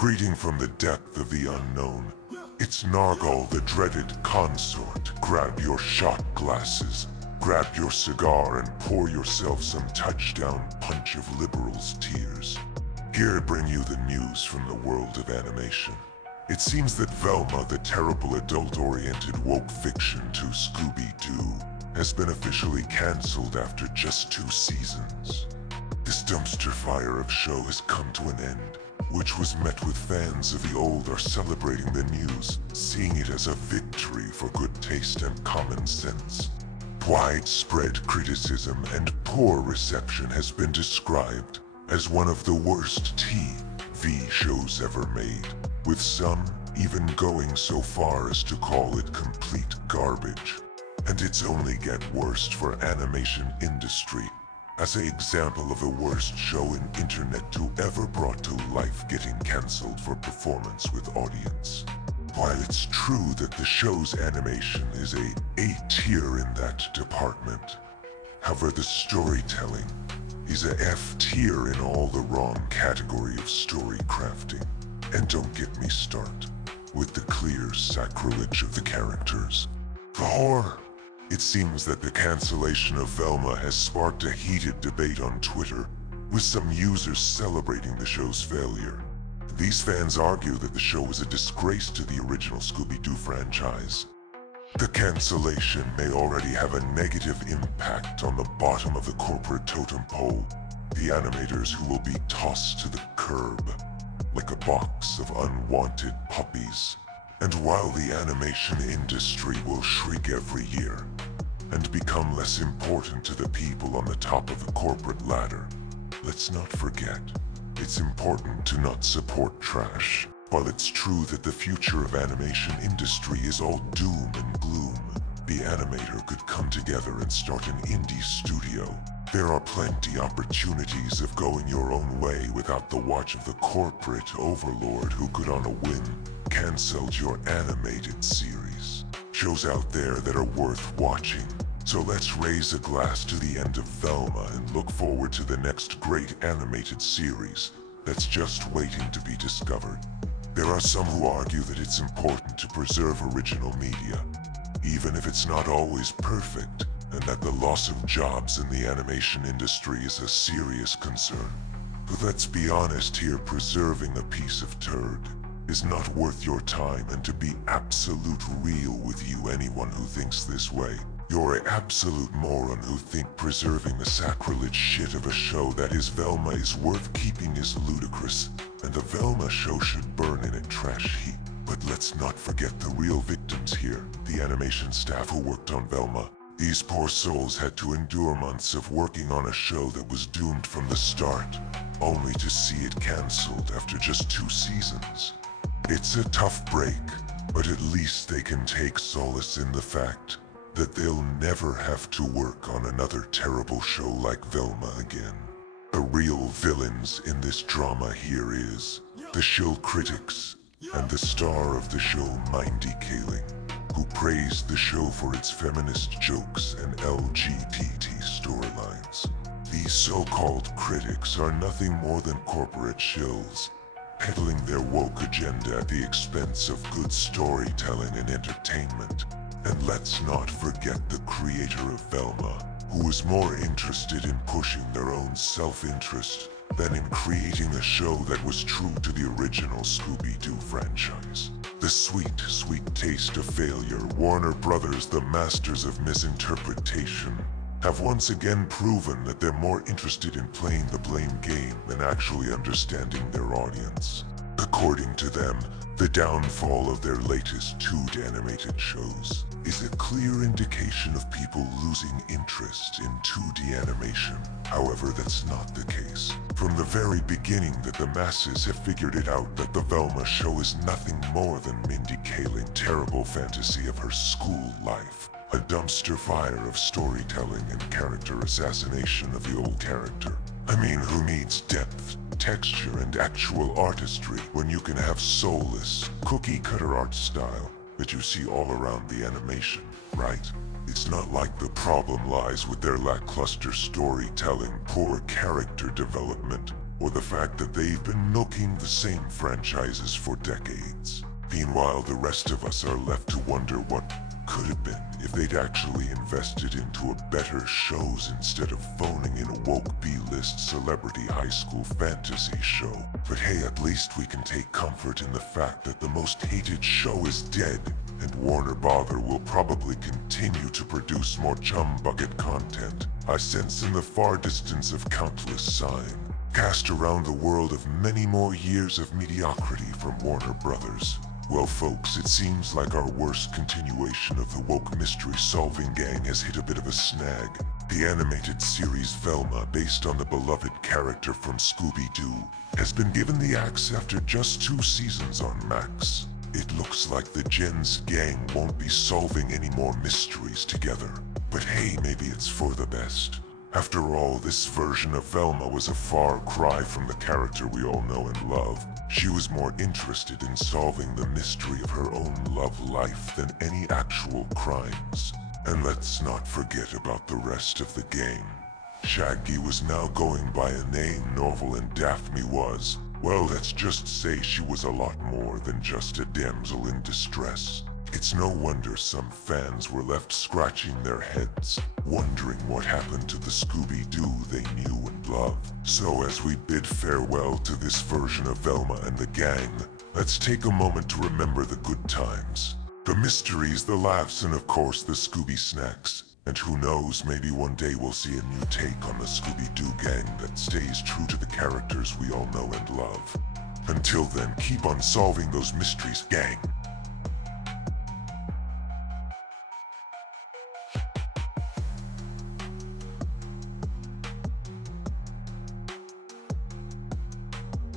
Greeting from the depth of the unknown. It's Nargal, the dreaded consort. Grab your shot glasses, grab your cigar, and pour yourself some touchdown punch of liberals' tears. Here to bring you the news from the world of animation. It seems that Velma, the terrible adult-oriented woke fiction to Scooby-Doo, has been officially cancelled after just 2 seasons. This dumpster fire of show has come to an end, which was met with fans of the old are celebrating the news, seeing it as a victory for good taste and common sense. Widespread criticism and poor reception has been described as one of the worst TV shows ever made, with some even going so far as to call it complete garbage. And it's only get worse for animation industry, as an example of the worst show in internet to ever brought to life getting cancelled for performance with audience. While it's true that the show's animation is A tier in that department, however the storytelling is a F tier in all the wrong category of story crafting. And don't get me started with the clear sacrilege of the characters. The horror. It seems that the cancellation of Velma has sparked a heated debate on Twitter, with some users celebrating the show's failure. These fans argue that the show is a disgrace to the original Scooby-Doo franchise. The cancellation may already have a negative impact on the bottom of the corporate totem pole, the animators who will be tossed to the curb like a box of unwanted puppies. And while the animation industry will shrink every year and become less important to the people on the top of the corporate ladder, let's not forget, it's important to not support trash. While it's true that the future of animation industry is all doom and gloom, the animator could come together and start an indie studio. There are plenty opportunities of going your own way without the watch of the corporate overlord who could on a whim canceled your animated series. Shows out there that are worth watching. So let's raise a glass to the end of Velma and look forward to the next great animated series that's just waiting to be discovered. There are some who argue that it's important to preserve original media, even if it's not always perfect, and that the loss of jobs in the animation industry is a serious concern. But let's be honest here, preserving a piece of turd is not worth your time, and to be absolute real with you, anyone who thinks this way, you're an absolute moron who think preserving the sacrilege shit of a show that is Velma is worth keeping is ludicrous, and the Velma show should burn in a trash heap. But let's not forget the real victims here, the animation staff who worked on Velma. These poor souls had to endure months of working on a show that was doomed from the start, only to see it cancelled after just 2 seasons. It's a tough break, but at least they can take solace in the fact that they'll never have to work on another terrible show like Velma again. The real villains in this drama here is the show critics and the star of the show, Mindy Kaling, who praised the show for its feminist jokes and LGBT storylines. These so-called critics are nothing more than corporate shills, peddling their woke agenda at the expense of good storytelling and entertainment. And let's not forget the creator of Velma, who was more interested in pushing their own self-interest than in creating a show that was true to the original Scooby-Doo franchise. The sweet, sweet taste of failure, Warner Brothers, the masters of misinterpretation, have once again proven that they're more interested in playing the blame game than actually understanding their audience. According to them, the downfall of their latest 2D animated shows is a clear indication of people losing interest in 2D animation. However, that's not the case. From the very beginning that the masses have figured it out that the Velma show is nothing more than Mindy Kaling's terrible fantasy of her school life. A dumpster fire of storytelling and character assassination of the old character. I mean, who needs depth, texture, and actual artistry when you can have soulless, cookie-cutter art style that you see all around the animation, right? It's not like the problem lies with their lackluster storytelling, poor character development, or the fact that they've been milking the same franchises for decades. Meanwhile, the rest of us are left to wonder what could have been if they'd actually invested into a better shows instead of phoning in a woke B-list celebrity high school fantasy show. But hey, at least we can take comfort in the fact that the most hated show is dead, and Warner Bother will probably continue to produce more chum bucket content. I sense in the far distance of countless sign, cast around the world of many more years of mediocrity from Warner Brothers. Well folks, it seems like our worst continuation of the woke mystery-solving gang has hit a bit of a snag. The animated series Velma, based on the beloved character from Scooby-Doo, has been given the axe after just 2 seasons on Max. It looks like the Gen's gang won't be solving any more mysteries together. But hey, maybe it's for the best. After all, this version of Velma was a far cry from the character we all know and love. She was more interested in solving the mystery of her own love life than any actual crimes. And let's not forget about the rest of the gang. Shaggy was now going by a name Norval and Daphne was. Well, let's just say she was a lot more than just a damsel in distress. It's no wonder some fans were left scratching their heads, wondering what happened to the Scooby-Doo they knew and loved. So as we bid farewell to this version of Velma and the gang, let's take a moment to remember the good times. The mysteries, the laughs, and of course the Scooby snacks. And who knows, maybe one day we'll see a new take on the Scooby-Doo gang that stays true to the characters we all know and love. Until then, keep on solving those mysteries, gang.